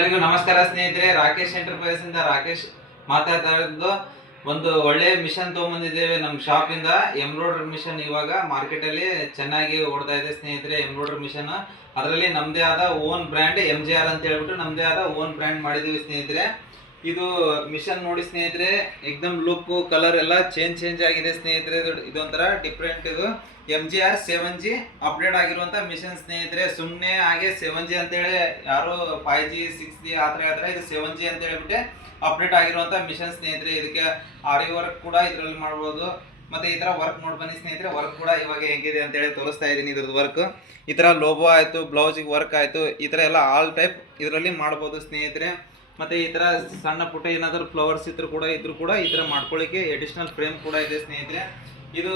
ಎಲ್ಲರಿಗೂ ನಮಸ್ಕಾರ ಸ್ನೇಹಿತರೆ. ರಾಕೇಶ್ ಎಂಟರ್ಪ್ರೈಸ್ ಇಂದ ರಾಕೇಶ್ ಮಾತಾಡ್ತಾ ಇರೋದು. ಒಂದು ಒಳ್ಳೆ ಮಿಷನ್ ತಗೊಂಡ್ಬಂದಿದ್ದೇವೆ ನಮ್ಮ ಶಾಪ್ ಇಂದ. ಎಂಬ್ರಾಯ್ಡರಿ ಮಿಷನ್ ಇವಾಗ ಮಾರ್ಕೆಟ್ ಅಲ್ಲಿ ಚೆನ್ನಾಗಿ ಓಡ್ತಾ ಇದೆ ಸ್ನೇಹಿತರೆ. ಎಂಬ್ರಾಯ್ಡರಿ ಮಿಷನ್ ಅದರಲ್ಲಿ ನಮ್ದೇ ಆದ ಓನ್ ಬ್ರ್ಯಾಂಡ್ MJR ಅಂತ ಹೇಳ್ಬಿಟ್ಟು ನಮ್ದೇ ಆದ ಓನ್ ಬ್ರ್ಯಾಂಡ್ ಮಾಡಿದೀವಿ ಸ್ನೇಹಿತರೆ. ಇದು ಮಿಷನ್ ನೋಡಿ ಸ್ನೇಹಿತರೆ, ಎಕ್ದಮ್ ಲುಕ್ ಕಲರ್ ಎಲ್ಲ ಚೇಂಜ್ ಆಗಿದೆ ಸ್ನೇಹಿತರೆ. ಇದೊಂಥರ ಡಿಫ್ರೆಂಟ್. ಇದು MJR 7G ಅಪ್ಡೇಟ್ ಆಗಿರುವಂತ ಮಿಷನ್ ಸ್ನೇಹಿತರೆ. ಸುಮ್ಮನೆ ಹಾಗೆ 7G ಅಂತೇಳಿ ಯಾರು 5G 6G ಆ ಥರ ಇದು 7G ಅಂತ ಹೇಳ್ಬಿಟ್ಟು ಅಪ್ಡೇಟ್ ಆಗಿರುವಂತ ಮಿಷನ್ ಸ್ನೇಹಿತರೆ. ಇದಕ್ಕೆ ಆರಿ ವರ್ಕ್ ಕೂಡ ಇದರಲ್ಲಿ ಮಾಡ್ಬೋದು. ಮತ್ತೆ ಈ ತರ ವರ್ಕ್ ನೋಡಿ ಬನ್ನಿ ಸ್ನೇಹಿತರೆ. ವರ್ಕ್ ಕೂಡ ಇವಾಗ ಹೆಂಗಿದೆ ಅಂತ ಹೇಳಿ ತೋರಿಸ್ತಾ ಇದ್ದೀನಿ. ಇದ್ರದ್ದು ವರ್ಕ್ ಈ ತರ ಲೋಗೋ ಆಯ್ತು, ಬ್ಲೌಸಿಗೆ ವರ್ಕ್ ಆಯ್ತು, ಈ ತರ ಎಲ್ಲ ಆಲ್ ಟೈಪ್ ಇದರಲ್ಲಿ ಮಾಡ್ಬೋದು ಸ್ನೇಹಿತರೆ. ಮತ್ತೆ ಈ ತರ ಸಣ್ಣ ಪುಟ್ಟ ಏನಾದರೂ ಫ್ಲವರ್ಸ್ ಇದ್ರು ಕೂಡ ಈ ತರ ಮಾಡ್ಕೊಳ್ಳಿಕ್ಕೆ ಎಡಿಷನಲ್ ಫ್ರೇಮ್ ಕೂಡ ಇದೆ ಸ್ನೇಹಿತರೆ. ಇದು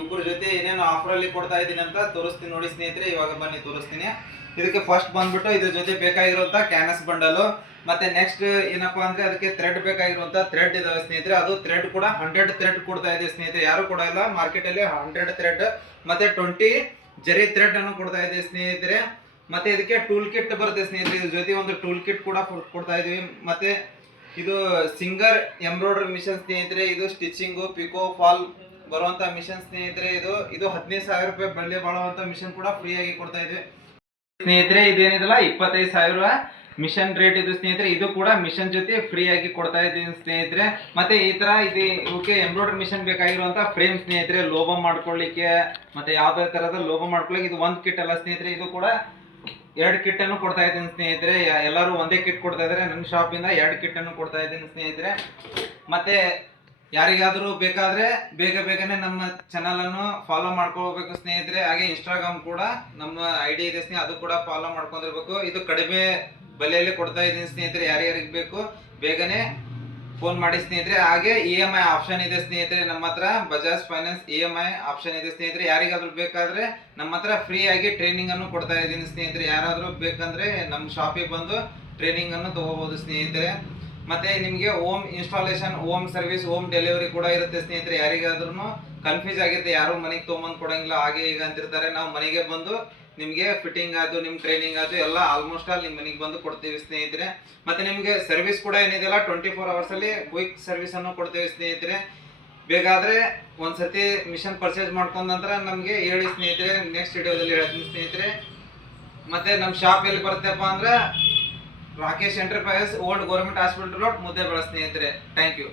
ಇಬ್ಬರ ಜೊತೆ ಏನೇನು ಆಫರ್ ಅಲ್ಲಿ ಕೊಡ್ತಾ ಇದ್ದೀನಿ ಅಂತ ತೋರಿಸ್ತೀನಿ ನೋಡಿ ಸ್ನೇಹಿತರೆ. ಇವಾಗ ಬನ್ನಿ ತೋರಿಸ್ತೀನಿ. ಇದಕ್ಕೆ ಫಸ್ಟ್ ಬಂದ್ಬಿಟ್ಟು ಇದ್ರ ಜೊತೆ ಬೇಕಾಗಿರುವಂತ ಕ್ಯಾನ್ವಸ್ ಬಂಡಲು, ಮತ್ತೆ ನೆಕ್ಸ್ಟ್ ಏನಪ್ಪಾ ಅಂದ್ರೆ ಅದಕ್ಕೆ ಥ್ರೆಡ್ ಬೇಕಾಗಿರುವಂತ ಥ್ರೆಡ್ ಇದಾವೆ ಸ್ನೇಹಿತರೆ. ಅದು ಥ್ರೆಡ್ ಕೂಡ 100 ಥ್ರೆಡ್ ಕೊಡ್ತಾ ಇದೆ ಸ್ನೇಹಿತರೆ. ಯಾರು ಕೂಡ ಇಲ್ಲ ಮಾರ್ಕೆಟ್ ಅಲ್ಲಿ 100 ಥ್ರೆಡ್ ಮತ್ತೆ 20 ಜರಿ ಥ್ರೆಡ್ ಅನ್ನು ಕೊಡ್ತಾ ಇದೆ ಸ್ನೇಹಿತರೆ. ಮತ್ತೆ ಇದಕ್ಕೆ ಟೂಲ್ ಕಿಟ್ ಬರುತ್ತೆ ಸ್ನೇಹಿತರೆ. ಇದ್ರ ಜೊತೆ ಒಂದು ಟೂಲ್ ಕಿಟ್ ಕೂಡ ಕೊಡ್ತಾ ಇದೀವಿ. ಮತ್ತೆ ಇದು ಸಿಂಗರ್ ಎಂಬ್ರಾಯ್ಡರಿ ಮಿಷನ್ ಸ್ನೇಹಿತರೆ. ಇದು ಸ್ಟಿಚಿಂಗು ಪಿಕೋ ಫಾಲ್ ಬರುವಂತ ಮಿಷನ್ ಸ್ನೇಹಿತರೆ. ಇದು 15,000 ರೂಪಾಯಿ ಬೆಲೆ ಬಾಳುವಂತ ಮಿಷನ್ ಕೂಡ ಫ್ರೀ ಆಗಿ ಕೊಡ್ತಾ ಇದ್ವಿ ಸ್ನೇಹಿತರೆ. ಇದೇನಿದಲ್ಲ 25,000 ಮಿಷನ್ ರೇಟ್ ಇದು ಸ್ನೇಹಿತರೆ. ಇದು ಕೂಡ ಮಿಷನ್ ಜೊತೆ ಫ್ರೀ ಆಗಿ ಕೊಡ್ತಾ ಇದ್ದೀನಿ ಸ್ನೇಹಿತರೆ. ಮತ್ತೆ ಈ ತರ ಇವಕ್ಕೆ ಎಂಬ್ರಾಯ್ಡರಿ ಮಿಷನ್ ಬೇಕಾಗಿರುವಂತ ಫ್ರೇಮ್ ಸ್ನೇಹಿತರೆ. ಲೋಗೋ ಮಾಡ್ಕೊಳ್ಳಿಕ್ಕೆ ಮತ್ತೆ ಯಾವ್ದೇ ತರದ ಲೋಗೋ ಮಾಡ್ಕೊಳ್ಳಿಕ್ಕೆ ಇದು ಒಂದು ಕಿಟ್ ಅಲ್ಲ ಸ್ನೇಹಿತರೆ. ಇದು ಕೂಡ 2 ಕಿಟ್ ಅನ್ನು ಕೊಡ್ತಾ ಇದ್ದೀನಿ ಸ್ನೇಹಿತರೆ. ಎಲ್ಲರೂ ಒಂದೇ ಕಿಟ್ ಕೊಡ್ತಾ ಇದ್ದಾರೆ. ನನ್ನ ಶಾಪ್ ಇಂದ 2 ಕಿಟ್ ಅನ್ನು ಕೊಡ್ತಾ ಇದ್ದೀನಿ ಸ್ನೇಹಿತರೆ. ಮತ್ತೆ ಯಾರಿಗಾದ್ರೂ ಬೇಕಾದ್ರೆ ಬೇಗನೆ ನಮ್ಮ ಚಾನಲ್ ಅನ್ನು ಫಾಲೋ ಮಾಡ್ಕೋಬೇಕು ಸ್ನೇಹಿತರೆ. ಹಾಗೆ ಇನ್ಸ್ಟಾಗ್ರಾಮ್ ಕೂಡ ನಮ್ಮ ID ಇದೆ ಸ್ನೇಹಿತರೆ, ಅದು ಕೂಡ ಫಾಲೋ ಮಾಡ್ಕೊಂಡಿರ್ಬೇಕು. ಇದು ಕಡಿಮೆ ಬೆಲೆಯಲ್ಲಿ ಕೊಡ್ತಾ ಇದ್ದೀನಿ ಸ್ನೇಹಿತರೆ. ಯಾರ್ಯಾರಿಗೆ ಬೇಕು ಬೇಗನೆ ಫೋನ್ ಮಾಡಿ ಸ್ನೇಹಿತರೆ. ಹಾಗೆ EMI ಆಪ್ಷನ್ ಇದೆ ಸ್ನೇಹಿತರೆ. ನಮ್ಮ ಹತ್ರ ಬಜಾಜ್ ಫೈನಾನ್ಸ್ EMI ಆಪ್ಷನ್ ಇದೆ ಸ್ನೇಹಿತರೆ. ಯಾರಿಗಾದ್ರೂ ಬೇಕಾದ್ರೆ ನಮ್ಮ ಹತ್ರ ಫ್ರೀ ಆಗಿ ಟ್ರೈನಿಂಗ್ ಅನ್ನು ಕೊಡ್ತಾ ಇದ್ದೀನಿ ಸ್ನೇಹಿತರೆ. ಯಾರಾದ್ರೂ ಬೇಕಂದ್ರೆ ನಮ್ಮ ಶಾಪಿಗೆ ಬಂದು ಟ್ರೈನಿಂಗ್ ಅನ್ನು ತಗೋಬಹುದು ಸ್ನೇಹಿತರೆ. ಮತ್ತೆ ನಿಮಗೆ home installation, home service, home delivery ಕೂಡ ಇರುತ್ತೆ ಸ್ನೇಹಿತರೆ. ಯಾರಿಗಾದ್ರೂ ಕನ್ಫ್ಯೂಸ್ ಆಗಿರುತ್ತೆ, ಯಾರು ಮನೆಗೆ ತೊಗೊಂಬಂದು ಕೊಡಂಗಿಲ್ಲ ಹಾಗೆ ಈಗ ಅಂತಿರ್ತಾರೆ. ನಾವು ಮನೆಗೆ ಬಂದು ನಿಮಗೆ ಫಿಟ್ಟಿಂಗ್ ಆಯ್ತು, ನಿಮ್ಮ ಟ್ರೈನಿಂಗ್ ಆಯ್ತು ಎಲ್ಲ ಆಲ್ಮೋಸ್ಟ್ ಆಲ್ ನಿಮ್ಮ ಮನೆಗೆ ಬಂದು ಕೊಡ್ತೀವಿ ಸ್ನೇಹಿತರೆ. ಮತ್ತೆ ನಿಮಗೆ ಸರ್ವಿಸ್ ಕೂಡ ಏನಿದೆಯಲ್ಲ 24 ಅವರ್ಸ್ ಅಲ್ಲಿ ಕ್ವಿಕ್ ಸರ್ವಿಸ್ ಅನ್ನು ಕೊಡ್ತೀವಿ ಸ್ನೇಹಿತರೆ. ಬೇಕಾದ್ರೆ ಒಂದ್ಸತಿ ಮಿಷನ್ ಪರ್ಚೇಸ್ ಮಾಡ್ಕೊಂಡ ನಂತರ ನಮಗೆ ಹೇಳಿ ಸ್ನೇಹಿತರೆ, ನೆಕ್ಸ್ಟ್ ವಿಡಿಯೋದಲ್ಲಿ ಹೇಳ್ತೀನಿ ಸ್ನೇಹಿತರೆ. ಮತ್ತೆ ನಮ್ಮ ಶಾಪ್ ಎಲ್ಲಿ ಬರುತ್ತಪ್ಪ ಅಂದ್ರೆ Rakesh enterprise, old government hospital road, Muddebihal ಸ್ನೇಹಿತರೆ. Thank you.